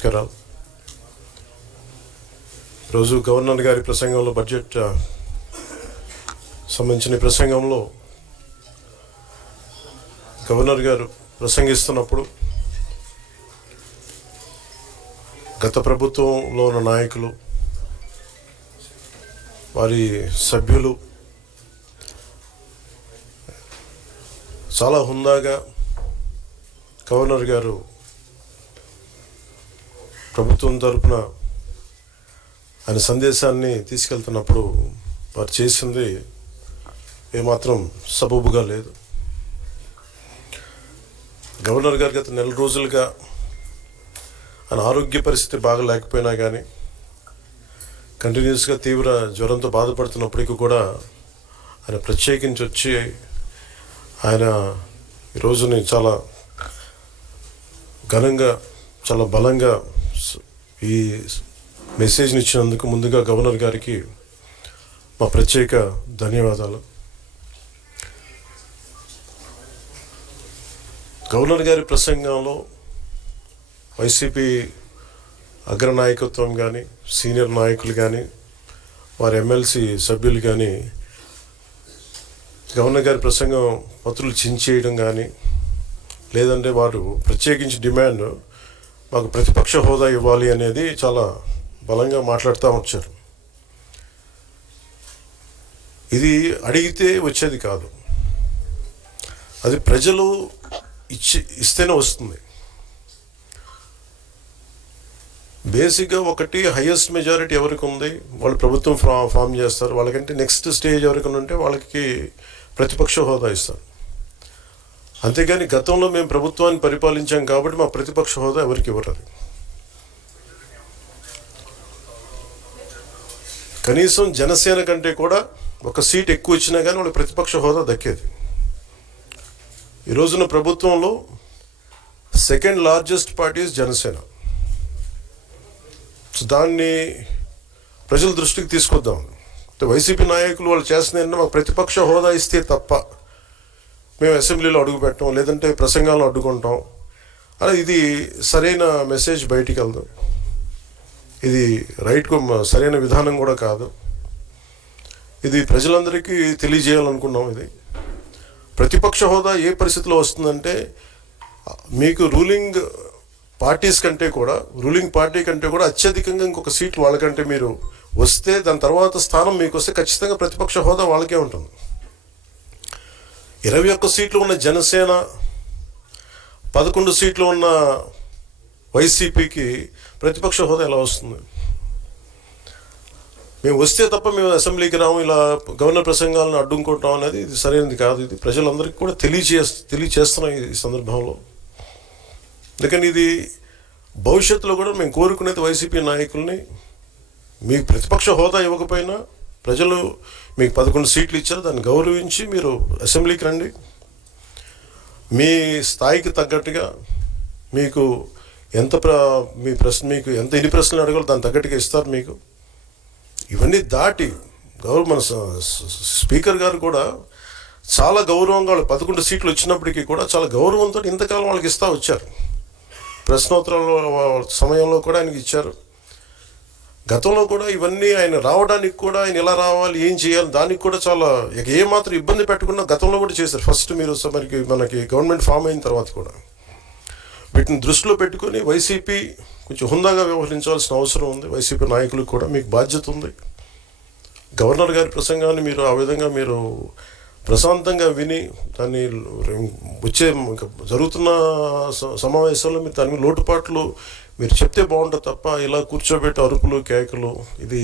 నమస్కారాలు. ఈరోజు గవర్నర్ గారి ప్రసంగంలో బడ్జెట్ సంబంధించిన ప్రసంగంలో గవర్నర్ గారు ప్రసంగిస్తున్నప్పుడు గత ప్రభుత్వంలో ఉన్న నాయకులు, వారి సభ్యులు చాలా హుందాగా గవర్నర్ గారు ప్రభుత్వం తరపున ఆయన సందేశాన్ని తీసుకెళ్తున్నప్పుడు వారు చేసింది ఏమాత్రం సబబుగా లేదు. గవర్నర్ గారు గత నెల రోజులుగా ఆయన ఆరోగ్య పరిస్థితి బాగా లేకపోయినా కానీ కంటిన్యూస్గా తీవ్ర జ్వరంతో బాధపడుతున్నప్పటికీ కూడా ఆయన ప్రత్యేకించి వచ్చి ఆయన ఈ రోజుని చాలా ఘనంగా, చాలా బలంగా ఈ మెసేజ్ని ఇచ్చినందుకు ముందుగా గవర్నర్ గారికి మా ప్రత్యేక ధన్యవాదాలు. గవర్నర్ గారి ప్రసంగంలో వైసీపీ అగ్రనాయకత్వం కానీ, సీనియర్ నాయకులు కానీ, వారి ఎమ్మెల్సీ సభ్యులు కానీ గవర్నర్ గారి ప్రసంగం పత్రులు చించేయడం కానీ, లేదంటే వారు ప్రత్యేకించి డిమాండ్ మాకు ప్రతిపక్ష హోదా ఇవ్వాలి అనేది చాలా బలంగా మాట్లాడుతూ వచ్చారు. ఇది అడిగితే వచ్చేది కాదు, అది ప్రజలు ఇస్తేనే వస్తుంది. బేసిక్గా ఒకటి హైయెస్ట్ మెజారిటీ ఎవరికి ఉంది వాళ్ళు ప్రభుత్వం ఫామ్ చేస్తారు. వాళ్ళకంటే నెక్స్ట్ స్టేజ్ ఎవరికి ఉంటే వాళ్ళకి ప్రతిపక్ష హోదా ఇస్తారు. అంతేగాని గతంలో మేము ప్రభుత్వాన్ని పరిపాలించాం కాబట్టి మా ప్రతిపక్ష హోదా ఎవరికి ఇవ్వరు. కనీసం జనసేన కంటే కూడా ఒక సీట్ ఎక్కువ ఇచ్చినా కానీ వాళ్ళకి ప్రతిపక్ష హోదా దక్కేది. ఈ రోజున ప్రభుత్వంలో second largest party Janasena. So దాన్ని ప్రజల దృష్టికి తీసుకొద్దాం. వైసీపీ నాయకులు వాళ్ళు చేస్తున్నారంటే మాకు ప్రతిపక్ష హోదా ఇస్తే తప్ప మేము అసెంబ్లీలో అడుగు పెట్టాం, లేదంటే ప్రసంగాలను అడ్డుకుంటాం అని ఇది సరైన మెసేజ్ బయటికి వెళ్దాం. ఇది సరైన విధానం కూడా కాదు. ఇది ప్రజలందరికీ తెలియజేయాలనుకున్నాం. ఇది ప్రతిపక్ష హోదా ఏ పరిస్థితిలో వస్తుందంటే మీకు రూలింగ్ పార్టీ కంటే కూడా అత్యధికంగా ఇంకొక సీట్లు వాళ్ళకంటే మీరు వస్తే దాని తర్వాత స్థానం మీకు వస్తే ఖచ్చితంగా ప్రతిపక్ష హోదా వాళ్ళకే ఉంటుంది. 21 సీట్లు ఉన్న జనసేన, 11 సీట్లు ఉన్న వైసీపీకి ప్రతిపక్ష హోదా ఎలా వస్తుంది? మేము వస్తే తప్ప మేము అసెంబ్లీకి రాము, ఇలా గవర్నర్ ప్రసంగాలను అడ్డుకుంటాం అనేది ఇది సరైనది కాదు. ఇది ప్రజలందరికీ కూడా తెలియచేస్తున్నాం ఈ సందర్భంలో. అందుకని ఇది భవిష్యత్తులో కూడా మేము కోరుకునేది వైసీపీ నాయకుల్ని, మీకు ప్రతిపక్ష హోదా ఇవ్వకపోయినా ప్రజలు మీకు 11 సీట్లు ఇచ్చారు, దాన్ని గౌరవించి మీరు అసెంబ్లీకి రండి. మీ స్థాయికి తగ్గట్టుగా మీకు మీకు ఎన్ని ప్రశ్నలు అడగాలో దాని తగ్గట్టుగా ఇస్తారు మీకు. ఇవన్నీ దాటి మన స్పీకర్ గారు కూడా చాలా గౌరవంగా 11 సీట్లు వచ్చినప్పటికీ కూడా చాలా గౌరవంతో ఇంతకాలం వాళ్ళకి ఇస్తూ వచ్చారు. ప్రశ్నోత్తరాల సమయంలో కూడా ఆయనకి ఇచ్చారు. గతంలో కూడా ఇవన్నీ ఆయన రావడానికి కూడా ఆయన ఎలా రావాలి, ఏం చేయాలి, దానికి కూడా చాలా ఏమాత్రం ఇబ్బంది పెట్టకుండా గతంలో కూడా చేశారు. ఫస్ట్ మీరు మనకి గవర్నమెంట్ ఫామ్ అయిన తర్వాత కూడా వీటిని దృష్టిలో పెట్టుకొని వైసీపీ కొంచెం హుందాగా వ్యవహరించాల్సిన అవసరం ఉంది. వైసీపీ నాయకులకు కూడా మీకు బాధ్యత ఉంది. గవర్నర్ గారి ప్రసంగాన్ని మీరు ఆ విధంగా మీరు ప్రశాంతంగా విని దాన్ని వచ్చే జరుగుతున్న సమావేశాల్లో మీరు దాని లోటుపాట్లు మీరు చెప్తే బాగుంటుంది తప్ప ఇలా కూర్చోబెట్టి అరుపులు కేకలు ఇది